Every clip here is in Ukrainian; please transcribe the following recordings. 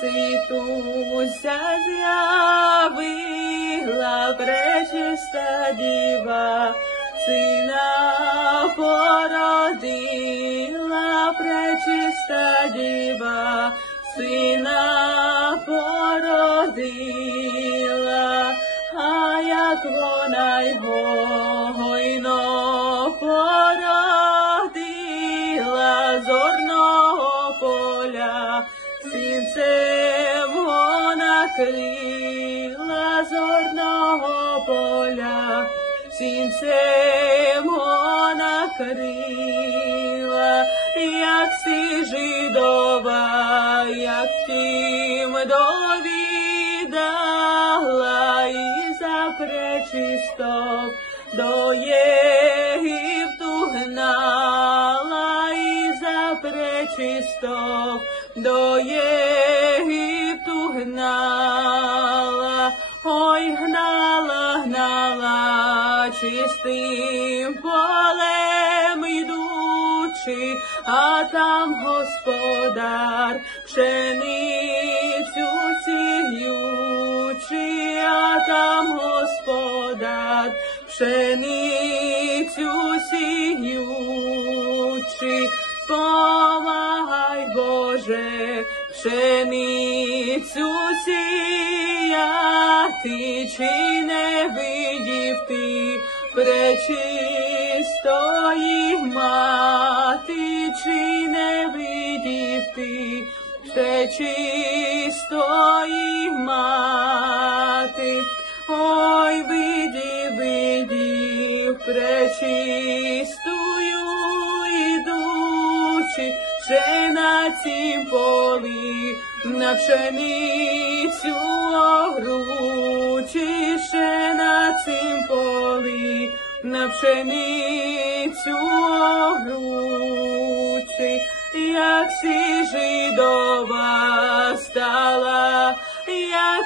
Спаситуся з'явила пречиста діва, сина породила пречиста діва, сина породила, а як вона й гойно породила зорного поля, сінцем вона крила зорного поля, сінцем вона крила, як си жидова, як тім довідала і за пречисток до Єгипту гнала, і за пречисток до Єгипту гнала, ой, гнала, гнала, чистим полем йдучи, а там господар пшеницю сіючи, а там господар пшеницю сіючи. Помагай, Боже, пшеницю сіяти, чи не видів ти пречистої мати, чи не видів ти пречистої мати. Ой, видів, видів пречистую ідучи, ще на цім полі, на пшеницю огручи, ще на цім полі, на пшеницю огручи, як си жидова стала, як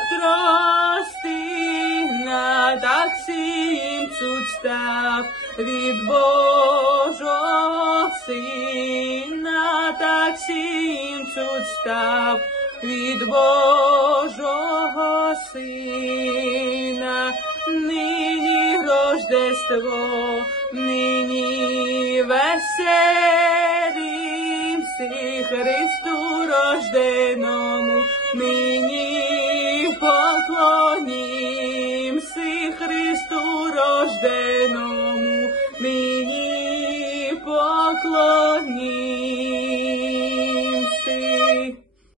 тростина, так сім цуд став від Божого Сина, так сім цуд став від Божого Сина. Нині Рождество, нині веселімся Христу рожденому, нині поклонімся Христу рожденому, нині поклонімся.